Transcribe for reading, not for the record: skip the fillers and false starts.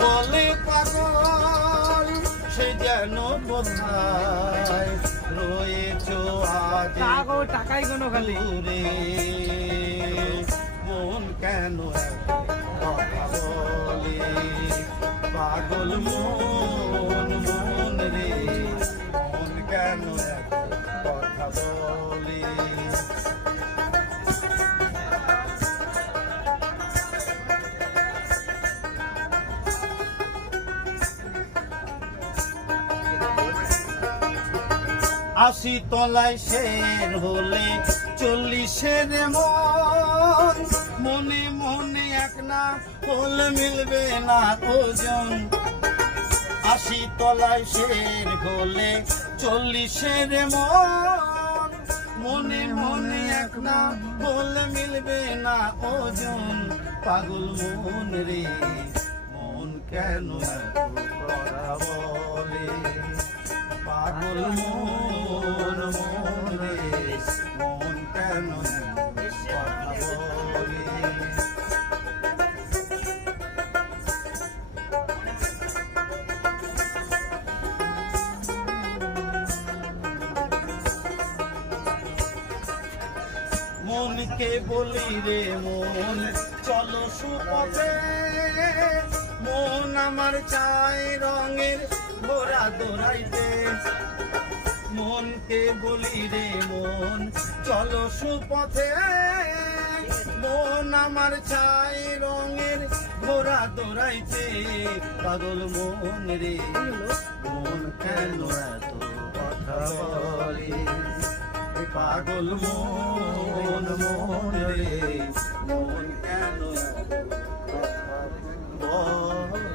বলে পাগল সে যেন কোথায় রয়েছ আজ টাকাই কোনো খালি দূরে। মন কেন কথা বলে পাগল মন মন রে, মন কেন কথা বলে। আশি তলায় শের হলে 40-এর মন, মনে মনে এক না হলে মিলবে না ওজন। 80 তলায় শের হলে 40-এর মন, মনে মনে এক না হলে মিলবে না ওজন। পাগল মন রে, মন কেন কথা বলে পাগল মন মন রে, মন কেন কথা বলে। মনকে বলি রে মন চলো সুপথে, মন আমার চাই রঙের ঘোড়া দৌড়াইতে। মনকে বলি রে মন চলো সুপথে, মন আমার চাই রঙের ঘোড়া দৌড়াইতে। পাগল মন রে, মন কেন এত কথা বলে পাগল মন মন রে, মন কেন এত কথা বলে।